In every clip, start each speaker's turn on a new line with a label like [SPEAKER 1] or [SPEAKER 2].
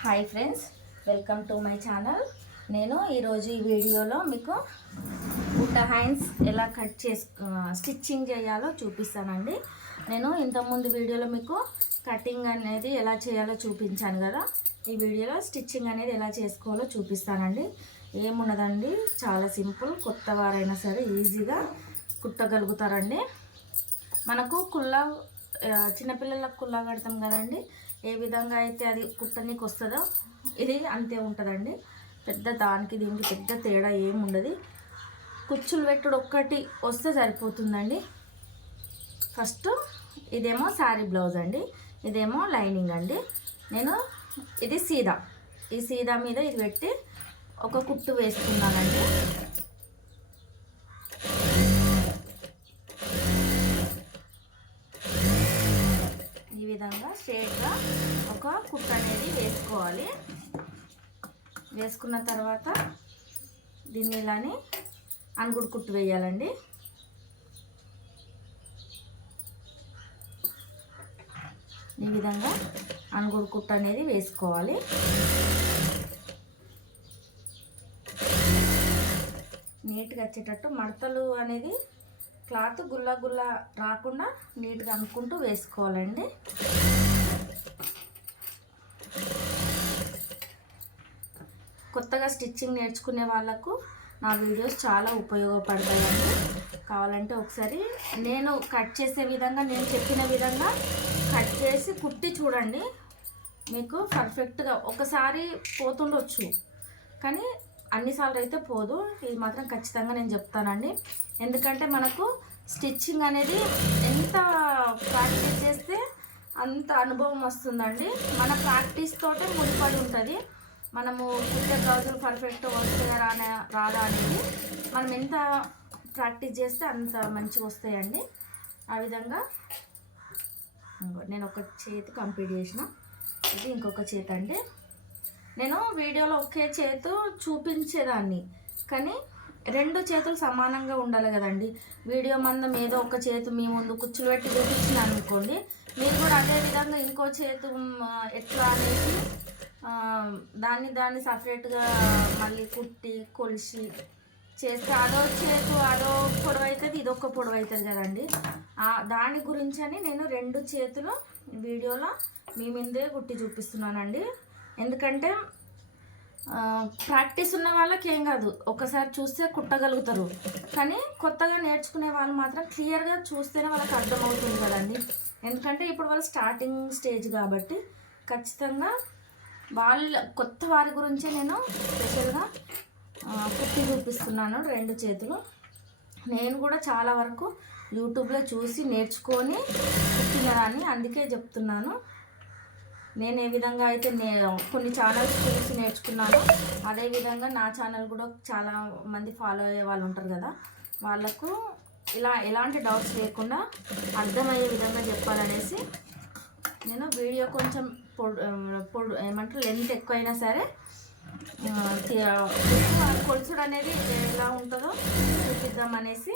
[SPEAKER 1] Hi friends welcome to my channel. నేను ఈరోజు ఈ వీడియోలో మీకు బుట్ట హ్యాండ్స్ ఎలా కట్ చేసు స్టిచ్చింగ్ చేయాలో చూపిస్తానండి. నేను ఇంతకుముందు వీడియోలో మీకు కటింగ్ అనేది ఎలా చేయాలో చూపించాను కదా. ఈ వీడియోలో స్టిచ్చింగ్ అనేది ఎలా చేసుకోవాలో చూపిస్తానండి. ఏమున్నదండి? చాలా సింపుల్ కొత్త వారైనా సరే ఈజీగా కుట్టగలుగుతారండి. మనకు కుల్లా చిన్నపిల్లలకు కుల్లా కడతాం కదండి. ఏ విధంగా అయితే అది కుట్టనీకి వస్తుందో ఇది అంతే ఉంటుందండి. పెద్ద దానికి దీనికి పెద్ద తేడా ఏమి ఉండదు. కుచ్చులు పెట్టుడు ఒక్కటి వస్తే సరిపోతుందండి. ఫస్ట్ ఇదేమో శారీ బ్లౌజ్ అండి. ఇదేమో లైనింగ్ అండి. నేను ఇది సీదా. ఈ సీదా మీద ఇది పెట్టి ఒక కుట్టు వేసుకున్నానండి. విధంగా స్ట్రేట్గా ఒక కుట్టు అనేది వేసుకోవాలి. వేసుకున్న తర్వాత దీన్ని ఇలాని అనుగుడు కుట్టు వేయాలండి. ఈ విధంగా అనుగుడు కుట్టు అనేది వేసుకోవాలి. నీట్గా వచ్చేటట్టు మడతలు అనేది క్లాత్ గుల్ల గుల్ల రాకుండా నీట్గా అనుకుంటూ వేసుకోవాలండి. కొత్తగా స్టిచ్చింగ్ నేర్చుకునే వాళ్ళకు నా వీడియోస్ చాలా ఉపయోగపడతాయండి. కావాలంటే ఒకసారి నేను కట్ చేసే విధంగా నేను చెప్పిన విధంగా కట్ చేసి కుట్టి చూడండి. మీకు పర్ఫెక్ట్గా ఒకసారి పోతుండొచ్చు. కానీ అన్నిసార్లు అయితే పోదు. ఇది మాత్రం ఖచ్చితంగా నేను చెప్తానండి. ఎందుకంటే మనకు స్టిచ్చింగ్ అనేది ఎంత ప్రాక్టీస్ చేస్తే అంత అనుభవం వస్తుందండి. మన ప్రాక్టీస్ తోటే ముడిపడి ఉంటుంది. మనము కుట్టే బ్లౌజులు పర్ఫెక్ట్ వస్తుందా రానే రాదా అనేది మనం ఎంత ప్రాక్టీస్ చేస్తే అంత మంచిగా వస్తాయండి. ఆ విధంగా నేను ఒక చేతి కంప్లీట్ చేసిన. ఇది ఇంకొక చేతి అండి. నేను వీడియోలో ఒకే చేతు చూపించేదాన్ని. కానీ రెండు చేతులు సమానంగా ఉండాలి కదండి. వీడియో మందం ఏదో ఒక చేతు మీ ముందు కుచ్చులు పెట్టి చూపించిన అనుకోండి మీరు కూడా అదే విధంగా ఇంకో చేతు ఎట్లా అనేసి దాన్ని దాన్ని సపరేట్గా మళ్ళీ కుట్టి కొలిసి చేస్తే అదో చేతు అదో పొడవు అవుతుంది ఇదొక పొడవు అవుతుంది కదండి దాని గురించి అని నేను రెండు చేతులు వీడియోలో మీ ముందే కుట్టి చూపిస్తున్నానండి. ఎందుకంటే ప్రాక్టీస్ ఉన్న వాళ్ళకి ఏం కాదు. ఒకసారి చూస్తే కుట్టగలుగుతారు. కానీ కొత్తగా నేర్చుకునే వాళ్ళు మాత్రం క్లియర్గా చూస్తేనే వాళ్ళకి అర్థమవుతుంది కదండి. ఎందుకంటే ఇప్పుడు వాళ్ళు స్టార్టింగ్ స్టేజ్ కాబట్టి ఖచ్చితంగా వాళ్ళ కొత్త వారి గురించే నేను స్పెషల్గా కుట్టి చూపిస్తున్నాను రెండు చేతులు. నేను కూడా చాలా వరకు యూట్యూబ్లో చూసి నేర్చుకొని కుట్టినదాన్ని అందుకే చెప్తున్నాను. నేను ఏ విధంగా అయితే నే కొన్ని ఛానల్స్ చూసి నేర్చుకున్నాను అదేవిధంగా నా ఛానల్ కూడా చాలా మంది ఫాలో అయ్యే వాళ్ళు ఉంటారు కదా వాళ్ళకు ఇలా ఎలాంటి డౌట్స్ లేకుండా అర్థమయ్యే విధంగా చెప్పాలనేసి నేను వీడియో కొంచెం పొడు పొడు ఏమంటారు లెంత్ ఎక్కువైనా సరే కొలుసుడు అనేది ఎలా ఉంటుందో చూపిద్దామనేసి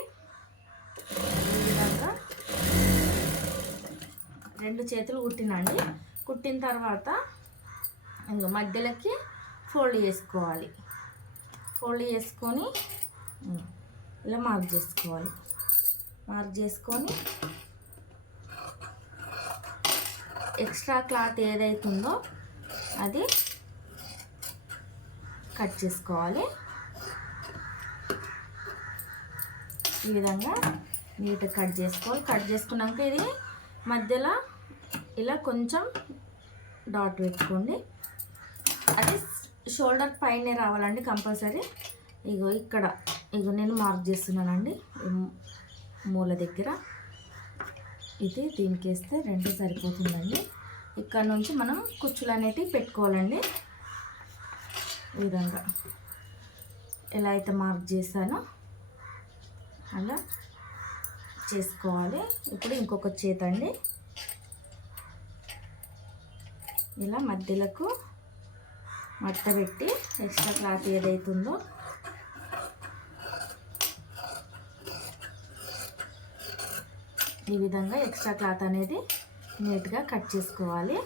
[SPEAKER 1] ఈ విధంగా రెండు చేతులు కుట్టినండి కుట్టిన తర్వాత ఇంక మధ్యలోకి ఫోల్డ్ చేసుకోవాలి. ఫోల్డ్ చేసుకొని ఇలా మార్క్ చేసుకోవాలి. మార్క్ చేసుకొని ఎక్స్ట్రా క్లాత్ ఏదైతుందో అది కట్ చేసుకోవాలి. ఈ విధంగా నీట్గా కట్ చేసుకోవాలి. కట్ చేసుకున్నాక ఇది మధ్యలో ఇలా కొంచెం డాట్ పెట్టుకోండి. అది షోల్డర్ పైనే రావాలండి కంపల్సరీ. ఇగో ఇక్కడ ఇగో నేను మార్క్ చేస్తున్నానండి. మూల దగ్గర ఇది దీనికి వేస్తే రెండు సరిపోతుందండి. ఇక్కడ నుంచి మనం కుచ్చులు అనేటివి పెట్టుకోవాలండి. ఈ విధంగా ఎలా అయితే మార్క్ చేశానో అలా చేసుకోవాలి. ఇప్పుడు ఇంకొక చేత అండి ఇలా మధ్యలకు మట్ట పెట్టి ఎక్స్ట్రా క్లాత్ ఏదైతుందో ఈ విధంగా ఎక్స్ట్రా క్లాత్ అనేది నీట్గా కట్ చేసుకోవాలి.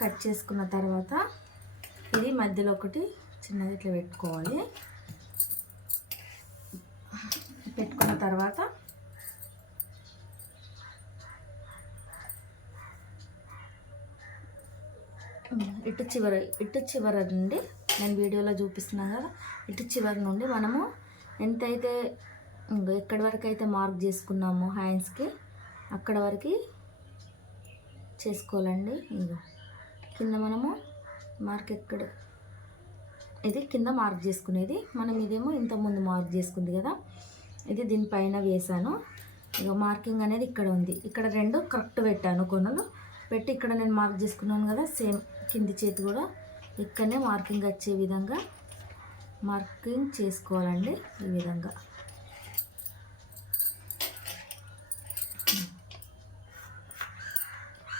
[SPEAKER 1] కట్ చేసుకున్న తర్వాత ఇది మధ్యలో ఒకటి చిన్నది ఇట్లా పెట్టుకోవాలి. పెట్టుకున్న తర్వాత ఇటు చివరి ఇటు చివర నుండి నేను వీడియోలో చూపిస్తున్నాను కదా ఇటు చివరి నుండి మనము ఎంతైతే ఇంగో ఎక్కడి వరకు అయితే మార్క్ చేసుకున్నామో హ్యాండ్స్కి అక్కడ వరకు చేసుకోవాలండి. ఇగో కింద మనము మార్క్ ఎక్కడ ఇది కింద మార్క్ చేసుకునేది. మనం ఇదేమో ఇంతకుముందు మార్క్ చేసుకుంది కదా ఇది దీనిపైన వేసాను ఇక మార్కింగ్ అనేది ఇక్కడ ఉంది. ఇక్కడ రెండు కరెక్ట్ పెట్టాను కొనలు. పెట్టి ఇక్కడ నేను మార్క్ చేసుకున్నాను కదా సేమ్ కింది చేతి కూడా. ఇక్కడనే మార్కింగ్ వచ్చే విధంగా మార్కింగ్ చేసుకోవాలండి ఈ విధంగా.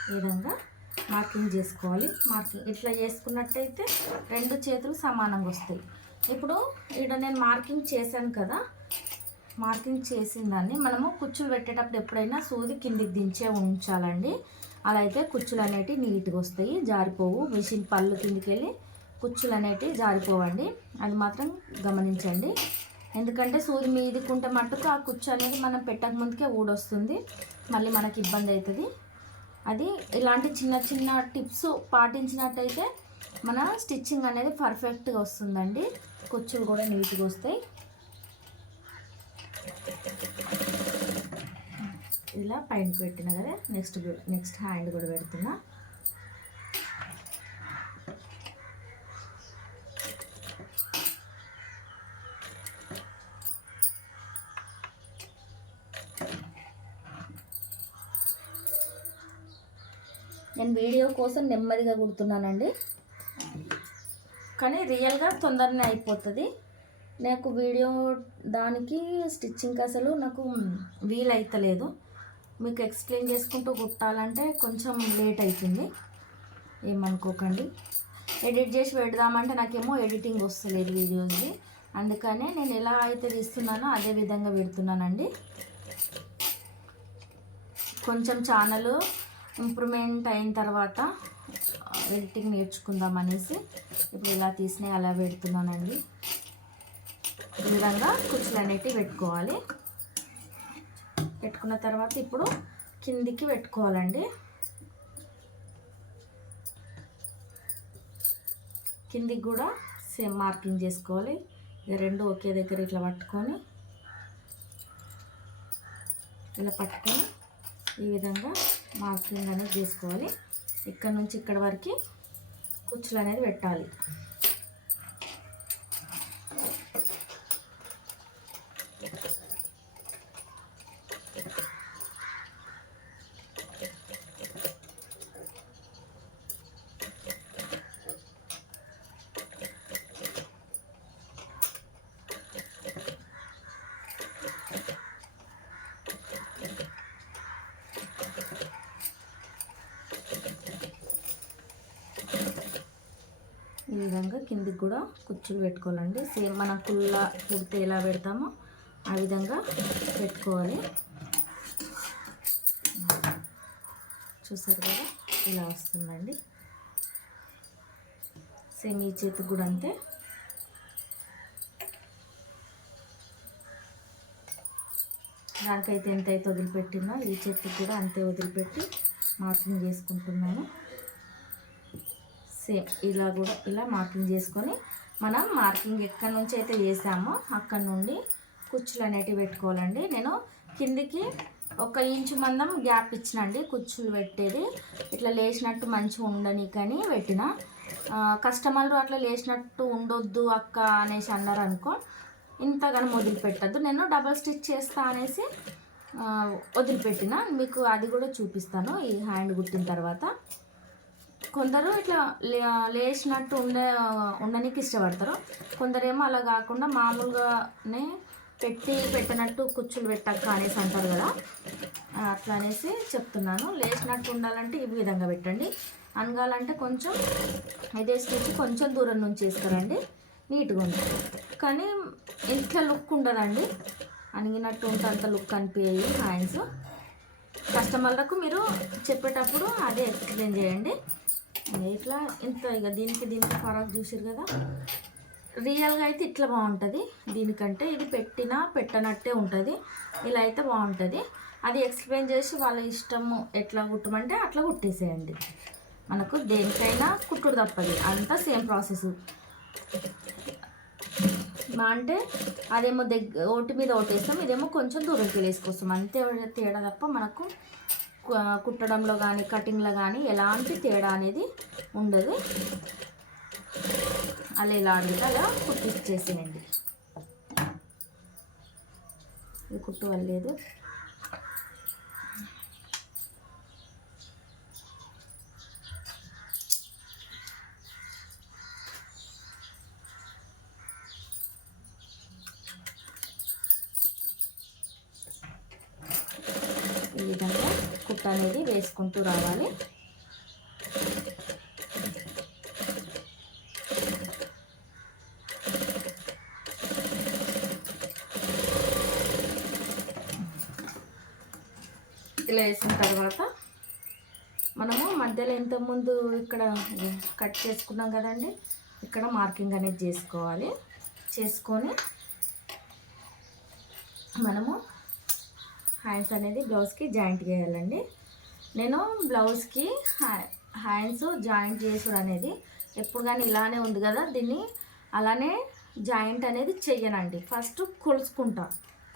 [SPEAKER 1] ఈ విధంగా మార్కింగ్ చేసుకోవాలి. మార్కింగ్ ఇట్లా చేసుకున్నట్టయితే రెండు చేతులు సమానంగా వస్తాయి. ఇప్పుడు ఇక్కడ నేను మార్కింగ్ చేశాను కదా మార్కింగ్ చేసిన దాన్ని మనము కుచ్చులు పెట్టేటప్పుడు ఎప్పుడైనా సూది కిందికి దించే ఉంచాలండి. అలా అయితే కుచ్చులు అనేటివి నీట్గా వస్తాయి జారిపోవు. మిషన్ పళ్ళు కిందికి వెళ్ళి కుచ్చులు అనేటివి జారిపోవండి. అది మాత్రం గమనించండి. ఎందుకంటే సూది మీదికుంటే మట్టుకు ఆ కుచ్చు అనేది మనం పెట్టక ముందుకే ఊడొస్తుంది. మళ్ళీ మనకి ఇబ్బంది అవుతుంది అది ఇలాంటి చిన్న చిన్న టిప్స్ పాటించినట్టయితే మన స్టిచ్చింగ్ అనేది పర్ఫెక్ట్గా వస్తుందండి. కుచ్చులు కూడా నీట్గా వస్తాయి ఇలా పైన పెట్టిన కదా నెక్స్ట్ నెక్స్ట్ హ్యాండ్ కూడా పెడుతున్నా. నేను వీడియో కోసం నెమ్మదిగా కుడుతున్నానండి. కానీ రియల్గా తొందరనే అయిపోతుంది. నాకు వీడియో దానికి స్టిచ్చింగ్ అసలు నాకు వీలైతలేదు. మీకు ఎక్స్ప్లెయిన్ చేసుకుంటూ కుట్టాలంటే కొంచెం లేట్ అవుతుంది ఏమనుకోకండి. ఎడిట్ చేసి పెడదామంటే నాకేమో ఎడిటింగ్ వస్తలేదు వీడియోస్ది అందుకనే నేను ఎలా అయితే తీస్తున్నానో అదే విధంగా పెడుతున్నానండి. కొంచెం ఛానల్ ఇంప్రూవ్మెంట్ అయిన తర్వాత ఎడిటింగ్ నేర్చుకుందాం అనేసి ఇప్పుడు ఇలా తీసినాయి అలా పెడుతున్నానండి. ఈ విధంగా కుచ్చులు అనేటివి పెట్టుకోవాలి. పెట్టుకున్న తర్వాత ఇప్పుడు కిందికి పెట్టుకోవాలండి. కిందికి కూడా సేమ్ మార్కింగ్ చేసుకోవాలి. ఇక రెండు ఒకే దగ్గర ఇట్లా పట్టుకొని ఇలా పట్టుకొని ఈ విధంగా మార్కింగ్ అనేది చేసుకోవాలి. ఇక్కడ నుంచి ఇక్కడ వరకు కుచ్చులు అనేది పెట్టాలి. ఈ విధంగా కిందికి కూడా కుచ్చులు పెట్టుకోవాలండి. సేమ్ మన కుల్ల కుడితే ఎలా పెడతామో ఆ విధంగా పెట్టుకోవాలి. చూసారు కదా ఇలా వస్తుందండి. సేమ్ ఈ చేతికి కూడా అంతే. దానికైతే ఎంత అయితే వదిలిపెట్టినా ఈ చేతికి కూడా అంతే వదిలిపెట్టి మార్కింగ్ చేసుకుంటున్నాను. సేమ్ ఇలా కూడా ఇలా మార్కింగ్ చేసుకొని మనం మార్కింగ్ ఎక్కడి నుంచి అయితే చేసామో అక్కడ నుండి కుచ్చులు అనేటివి పెట్టుకోవాలండి. నేను కిందికి ఒక ఇంచు మందం గ్యాప్ ఇచ్చినండి. కుచ్చులు పెట్టేది. ఇట్లా లేచినట్టు మంచిగా ఉండని కానీ పెట్టిన కస్టమర్లు అట్లా లేచినట్టు ఉండొద్దు అక్క అనేసి అన్నారు అనుకో ఇంతగానో వదిలిపెట్టద్దు. నేను డబల్ స్టిచ్ చేస్తా అనేసి వదిలిపెట్టిన. మీకు అది కూడా చూపిస్తాను ఈ హ్యాండ్ కుట్టిన తర్వాత. కొందరు ఇట్లా లేచినట్టు ఉండే ఉండడానికి ఇష్టపడతారు. కొందరేమో అలా కాకుండా మామూలుగానే పెట్టి పెట్టినట్టు కుచ్చులు పెట్టక్క అనేసి అంటారు కదా. అట్లా అనేసి చెప్తున్నాను. లేచినట్టు ఉండాలంటే ఈ విధంగా పెట్టండి. అనగాలంటే కొంచెం ఇదే స్టిచ్ కొంచెం దూరం నుంచి వేస్తారండి నీట్గా ఉంటుంది కానీ ఇట్లా లుక్ ఉండదండి. అణిగినట్టు ఉంటే అంత లుక్ అనిపించాయి హ్యాండ్స్. కస్టమర్లకు మీరు చెప్పేటప్పుడు అదే ఎక్స్ప్లెయిన్ చేయండి. ఇట్లా ఇంత ఇక దీనికి దీనికి ఫరాక్ చూసారు కదా? రియల్గా అయితే ఇట్లా బాగుంటుంది. దీనికంటే ఇది పెట్టినా పెట్టనట్టే ఉంటుంది. ఇలా అయితే బాగుంటుంది. అది ఎక్స్ప్లెయిన్ చేసి వాళ్ళ ఇష్టము ఎట్లా కుట్టమంటే అట్లా కుట్టేసేయండి. మనకు దేనికైనా కుట్టుడు తప్పది. అంతా సేమ్ ప్రాసెస్ మా అంటే అదేమో దగ్గర ఓటి మీద ఓటేస్తాం. ఇదేమో కొంచెం దూరంకి వేసుకొస్తాం అంతే తేడా తప్ప మనకు కుట్టడంలో కానీ కటింగ్లో కానీ ఎలాంటి తేడా అనేది ఉండదు. అలా ఇలా అడిగితే అలా కుట్టిచ్చేసేయండి. ఇది కుట్టు వల్లేదు. ఈ విధంగా కుట్ట అనేది వేసుకుంటూ రావాలి. ఇలా వేసిన తర్వాత మనము మధ్యలో ఇంతకుముందు ఇక్కడ కట్ చేసుకున్నాం కదండి ఇక్కడ మార్కింగ్ అనేది చేసుకోవాలి. చేసుకొని మనము హ్యాండ్స్ అనేది బ్లౌజ్కి జాయింట్ చేయాలండి. నేను బ్లౌజ్కి హ్యాండ్స్ జాయింట్ చేసుడు అనేది ఎప్పుడు కానీ ఇలానే ఉంది కదా దీన్ని అలానే జాయింట్ అనేది చెయ్యనండి. ఫస్ట్ కొలుసుకుంటా.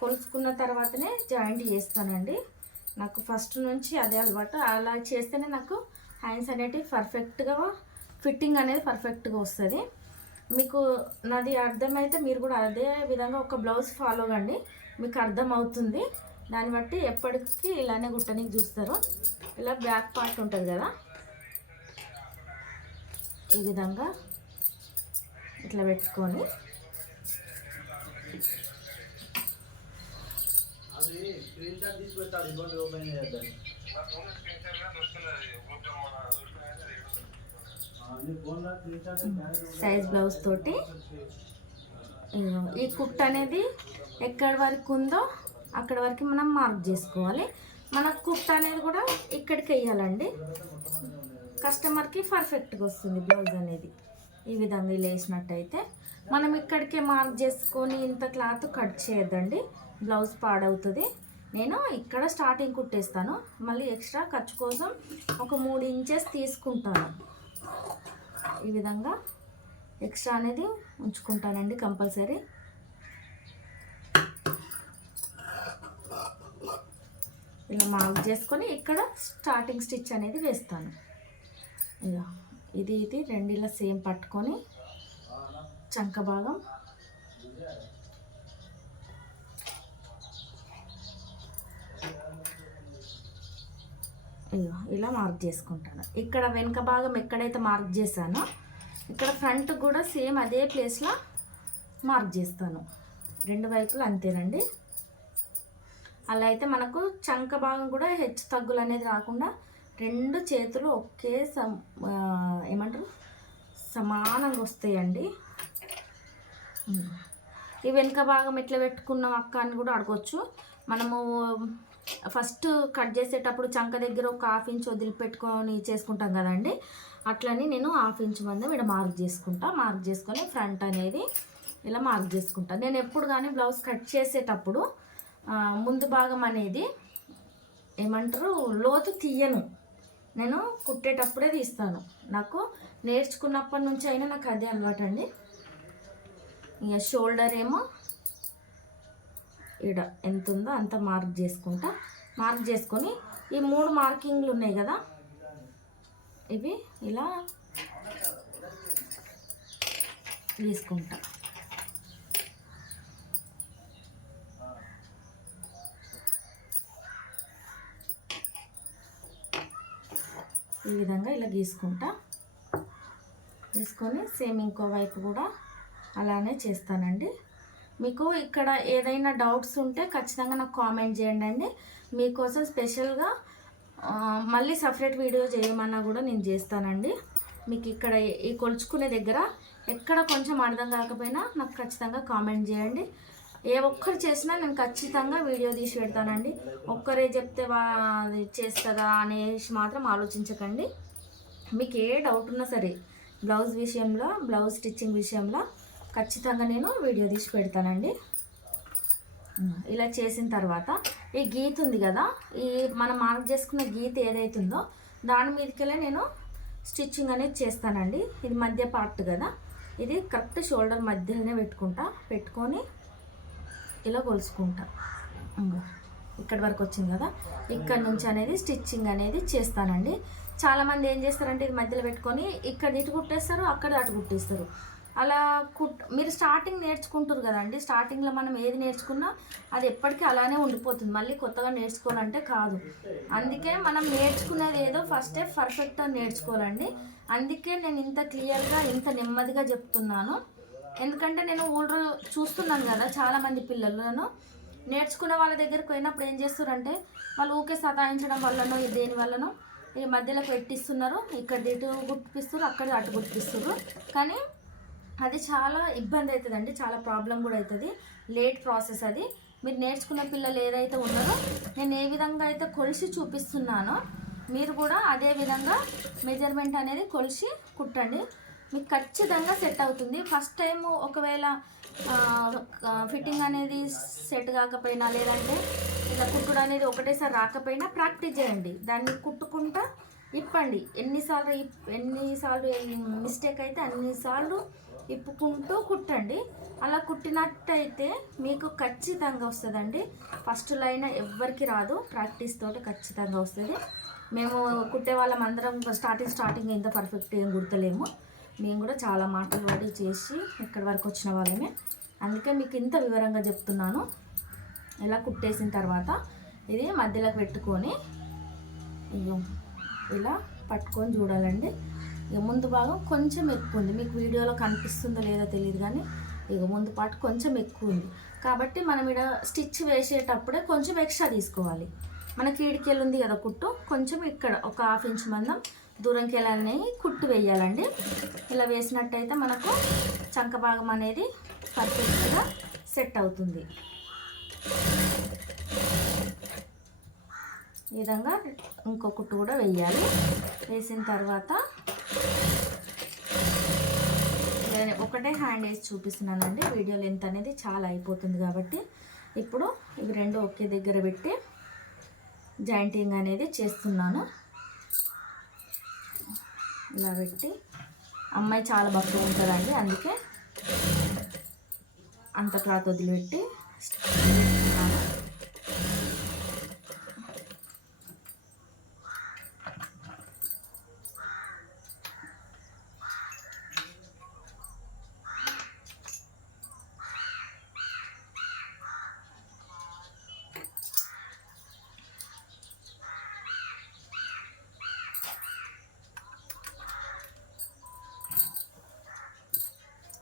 [SPEAKER 1] కొలుసుకున్న తర్వాతనే జాయింట్ చేస్తానండి. నాకు ఫస్ట్ నుంచి అదే అలవాటు. అలా చేస్తేనే నాకు హ్యాండ్స్ అనేటివి పర్ఫెక్ట్గా ఫిట్టింగ్ అనేది పర్ఫెక్ట్గా వస్తుంది. మీకు నాది అర్థమైతే మీరు కూడా అదే విధంగా ఒక బ్లౌజ్ ఫాలో కండి మీకు అర్థమవుతుంది. దాన్ని బట్టి ఎప్పటికీ ఇలానే కుట్టనికి చూస్తారు. ఇలా బ్యాక్ పార్ట్ ఉంటుంది కదా? ఈ విధంగా ఇట్లా పెట్టుకొని. సైజ్ బ్లౌజ్ తోటి. ఈ కుట్ అనేది ఎక్కడి వరకు ఉందో అక్కడ వరకు మనం మార్క్ చేసుకోవాలి. మన కుట్ట అనేది కూడా ఇక్కడికి వేయాలండి. కస్టమర్కి పర్ఫెక్ట్గా వస్తుంది బ్లౌజ్ అనేది. ఈ విధంగా ఇలా వేసినట్టయితే మనం ఇక్కడికే మార్క్ చేసుకొని ఇంత క్లాత్ కట్ చేయొద్దండి. బ్లౌజ్ పాడవుతుంది. నేను ఇక్కడ స్టార్టింగ్ కుట్టేస్తాను. మళ్ళీ ఎక్స్ట్రా ఖర్చు కోసం ఒక మూడు ఇంచెస్ తీసుకుంటాను. ఈ విధంగా ఎక్స్ట్రా అనేది ఉంచుకుంటానండి కంపల్సరీ. ఇలా మార్క్ చేసుకొని ఇక్కడ స్టార్టింగ్ స్టిచ్ అనేది వేస్తాను. ఇలా ఇది ఇది రెండు ఇలా సేమ్ పట్టుకొని చంక భాగం ఇదిగో ఇలా మార్క్ చేసుకుంటాను. ఇక్కడ వెనుక భాగం ఎక్కడైతే మార్క్ చేశానో ఇక్కడ ఫ్రంట్ కూడా సేమ్ అదే ప్లేస్లో మార్క్ చేస్తాను. రెండు వైపులు అంతేనండి. అలా అయితే మనకు చంక భాగం కూడా హెచ్చు తగ్గులు అనేది రాకుండా రెండు చేతులు ఒకే సమ ఏమంటారు? సమానంగా వస్తాయండి. ఈ వెనుక భాగం ఎట్లా పెట్టుకున్నాం అక్క అని కూడా అడగచ్చు. మనము ఫస్ట్ కట్ చేసేటప్పుడు చంక దగ్గర ఒక హాఫ్ ఇంచ్ వదిలిపెట్టుకొని చేసుకుంటాం కదండి. అట్లని నేను హాఫ్ ఇంచ్ మంది ఇక్కడ మార్క్ చేసుకుంటా. మార్క్ చేసుకొని ఫ్రంట్ అనేది ఇలా మార్క్ చేసుకుంటా. నేను ఎప్పుడు కానీ బ్లౌజ్ కట్ చేసేటప్పుడు ముందు భాగం అనేది ఏమంటారు? లోతు తీయను. నేను కుట్టేటప్పుడే తీస్తాను. నాకు నేర్చుకున్నప్పటి నుంచి అయినా నాకు అదే అలవాటు అండి ఇక షోల్డర్ ఏమో ఈడ ఎంత ఉందో అంత మార్క్ చేసుకుంటా. మార్క్ చేసుకొని ఈ మూడు మార్కింగ్లు ఉన్నాయి కదా. ఇవి ఇలా తీసుకుంటా. ఈ విధంగా ఇలా గీసుకుంటా. తీసుకొని సేమ్ ఇంకో వైపు కూడా అలానే చేస్తానండి. మీకు ఇక్కడ ఏదైనా డౌట్స్ ఉంటే ఖచ్చితంగా నాకు కామెంట్ చేయండి అండి. మీకోసం స్పెషల్గా మళ్ళీ సపరేట్ వీడియో చేయమన్నా కూడా నేను చేస్తానండి. మీకు ఇక్కడ ఈ కొలుచుకునే దగ్గర ఎక్కడ కొంచెం అర్థం కాకపోయినా నాకు ఖచ్చితంగా కామెంట్ చేయండి. ఏ ఒక్కరు చేసినా నేను ఖచ్చితంగా వీడియో తీసి పెడతానండి. ఒక్కరే చెప్తే వా అది చేస్తుందా అనేసి మాత్రం ఆలోచించకండి. మీకు ఏ డౌట్ ఉన్నా సరే బ్లౌజ్ విషయంలో బ్లౌజ్ స్టిచ్చింగ్ విషయంలో ఖచ్చితంగా నేను వీడియో తీసి పెడతానండి. ఇలా చేసిన తర్వాత ఈ గీత ఉంది కదా ఈ మనం మార్క్ చేసుకున్న గీత ఏదైతుందో దాని మీదకెళ్ళే నేను స్టిచ్చింగ్ అనేది చేస్తానండి. ఇది మధ్య పార్ట్ కదా. ఇది కరెక్ట్ షోల్డర్ మధ్యలోనే పెట్టుకుంటా. పెట్టుకొని ఇలా కొలుసుకుంటా ఇక్కడి ఇక్కడ వరకు వచ్చింది కదా? ఇక్కడ నుంచి అనేది స్టిచ్చింగ్ అనేది చేస్తానండి. చాలామంది ఏం చేస్తారంటే ఇది మధ్యలో పెట్టుకొని ఇక్కడ ఇటు కుట్టేస్తారు అక్కడ అటు కుట్టేస్తారు. అలా కుట్ మీరు స్టార్టింగ్ నేర్చుకుంటారు కదండి. స్టార్టింగ్లో మనం ఏది నేర్చుకున్నా అది ఎప్పటికీ అలానే ఉండిపోతుంది. మళ్ళీ కొత్తగా నేర్చుకోవాలంటే కాదు. అందుకే మనం నేర్చుకునేది ఏదో ఫస్టే పర్ఫెక్ట్గా నేర్చుకోవాలండి. అందుకే నేను ఇంత క్లియర్గా ఇంత నెమ్మదిగా చెప్తున్నాను. ఎందుకంటే నేను ఊళ్ళో చూస్తున్నాను కదా చాలామంది పిల్లలను నేర్చుకునే వాళ్ళ దగ్గరకు పోయినప్పుడు ఏం చేస్తారంటే వాళ్ళు ఊకే సతాయించడం వల్లనో దేని వల్లనో ఈ మధ్యలో పెట్టిస్తున్నారు. ఇక్కడ ఇటు గుర్తిపిస్తారు అక్కడ అటు గుర్తిస్తారు కానీ అది చాలా ఇబ్బంది అవుతుందండి చాలా ప్రాబ్లం కూడా అవుతుంది. లేట్ ప్రాసెస్ అది. మీరు నేర్చుకున్న పిల్లలు ఏదైతే ఉన్నారో నేను ఏ విధంగా అయితే కొలిసి చూపిస్తున్నానో మీరు కూడా అదే విధంగా మెజర్మెంట్ అనేది కొలిసి కుట్టండి. మీకు ఖచ్చితంగా సెట్ అవుతుంది. ఫస్ట్ టైం ఒకవేళ ఫిట్టింగ్ అనేది సెట్ కాకపోయినా లేదంటే ఇలా కుట్టుడు అనేది ఒకటేసారి రాకపోయినా ప్రాక్టీస్ చేయండి. దాన్ని కుట్టుకుంటా ఇప్పండి. ఎన్నిసార్లు ఇప్- ఎన్నిసార్లు మిస్టేక్ అయితే అన్నిసార్లు ఇప్పుకుంటూ కుట్టండి. అలా కుట్టినట్టయితే మీకు ఖచ్చితంగా వస్తుందండి. ఫస్ట్ లైన్ ఎవ్వరికి రాదు. ప్రాక్టీస్ తోటి ఖచ్చితంగా వస్తుంది. మేము కుట్టే వాళ్ళం అందరం స్టార్టింగ్ స్టార్టింగ్ ఎంత పర్ఫెక్ట్ ఏం కుడతలేము. మేము కూడా చాలా మాటలు పడి చేసి ఇక్కడి వరకు వచ్చిన వాళ్ళమే. అందుకే మీకు ఇంత వివరంగా చెప్తున్నాను. ఇలా కుట్టేసిన తర్వాత ఇది మధ్యలోకి పెట్టుకొని ఇగో ఇలా పట్టుకొని చూడాలండి. ఇక ముందు భాగం కొంచెం ఎక్కువ ఉంది. మీకు వీడియోలో కనిపిస్తుందో లేదో తెలియదు కానీ ఇక ముందు పాటు కొంచెం ఎక్కువ ఉంది. కాబట్టి మనం ఇక్కడ స్టిచ్ వేసేటప్పుడే కొంచెం ఎక్స్ట్రా తీసుకోవాలి. మనకి ఈడికెళ్ళి ఉంది కదా కుట్టు. కొంచెం ఇక్కడ ఒక హాఫ్ ఇంచ్ మందం దూరంకి కుట్టు వేయాలండి. ఇలా వేసినట్టయితే మనకు చంక భాగం అనేది పర్ఫెక్ట్గా సెట్ అవుతుంది. ఈ విధంగా ఇంకో కుట్టు కూడా వేయాలి. వేసిన తర్వాత నేను ఒకటే హ్యాండ్ వేసి చూపిస్తున్నానండి. వీడియో లెంత్ అనేది చాలా అయిపోతుంది కాబట్టి ఇప్పుడు ఇవి రెండు ఒకే దగ్గర పెట్టి జాయింటింగ్ అనేది చేస్తున్నాను. ఇలా పెట్టి అమ్మాయి చాలా బక్కగా ఉంటుందండి అందుకే అంత క్లాత్ వదిలిపెట్టి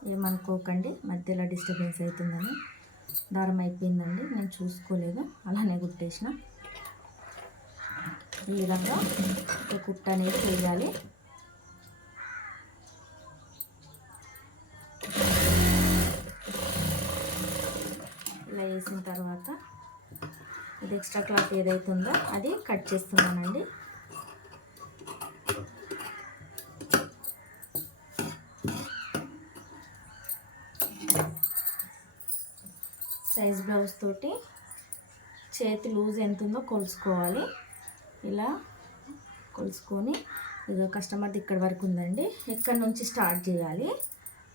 [SPEAKER 1] చేస్తున్నాను. అనుకోకండి మధ్యలో డిస్టర్బెన్స్ అవుతుందని దారం అయిపోయిందండి. నేను చూసుకోలేదు. అలానే కుట్టేసిన. ఈ విధంగా ఒక కుట్ట అనేది చేయాలి. ఇలా వేసిన తర్వాత ఇది ఎక్స్ట్రా క్లాత్ ఏదైతుందో అది కట్ చేస్తున్నానండి. సైజ్ బ్లౌజ్ తోటి చేతి లూజ్ ఎంత ఉందో కొలుసుకోవాలి ఇలా కొలుసుకొని ఇక కస్టమర్ది ఇక్కడ వరకు ఉందండి. ఇక్కడ నుంచి స్టార్ట్ చేయాలి.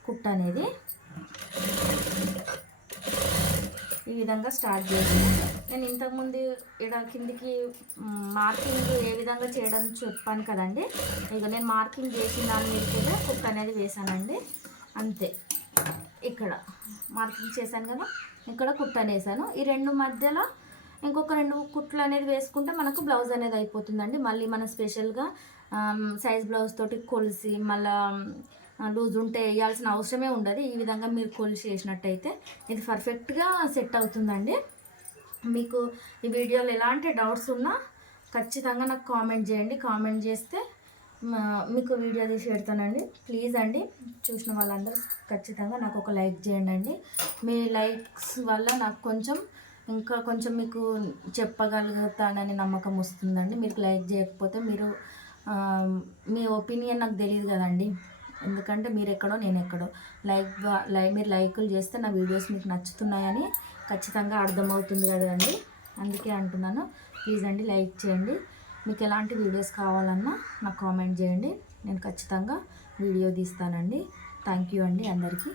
[SPEAKER 1] కుట్ట అనేది ఈ విధంగా స్టార్ట్ చేసి నేను ఇంతకుముందు ఇక్కడ కిందికి మార్కింగ్ ఏ విధంగా చేయడం చెప్పాను కదండి. ఇక నేను మార్కింగ్ చేసిన దాని మీద కూడా కుట్ట అనేది వేసానండి అంతే. ఇక్కడ మార్కింగ్ చేశాను కదా. ఇక్కడ కుట్టనేసాను ఈ రెండు మధ్యలో ఇంకొక రెండు కుట్లు అనేది వేసుకుంటే మనకు బ్లౌజ్ అనేది అయిపోతుందండి. మళ్ళీ మనం స్పెషల్గా సైజ్ బ్లౌజ్ తోటి కొలిసి మళ్ళీ లూజ్ ఉంటే వేయాల్సిన అవసరమే ఉండదు. ఈ విధంగా మీరు కొలిసి వేసినట్టయితే ఇది పర్ఫెక్ట్గా సెట్ అవుతుందండి. మీకు ఈ వీడియోలో ఎలాంటి డౌట్స్ ఉన్నా ఖచ్చితంగా నాకు కామెంట్ చేయండి. కామెంట్ చేస్తే మీకు వీడియో తీసి పెడతానండి. ప్లీజ్ అండి చూసిన వాళ్ళందరూ ఖచ్చితంగా నాకు ఒక లైక్ చేయండి అండి. మీ లైక్స్ వల్ల నాకు కొంచెం ఇంకా కొంచెం మీకు చెప్పగలుగుతానని నమ్మకం వస్తుందండి. మీరు లైక్ చేయకపోతే మీరు మీ ఒపీనియన్ నాకు తెలియదు కదండి. ఎందుకంటే మీరు ఎక్కడో నేను ఎక్కడో. లైక్ లైక్ మీరు లైకులు చేస్తే నా వీడియోస్ మీకు నచ్చుతున్నాయని ఖచ్చితంగా అర్థమవుతుంది కదండి. అందుకే అంటున్నాను. ప్లీజ్ అండి లైక్ చేయండి. మీకు ఎలాంటి వీడియోస్ కావాలన్నా నాకు కామెంట్ చేయండి. నేను ఖచ్చితంగా వీడియో తీస్తానండి. థ్యాంక్ యూ అండి అందరికీ.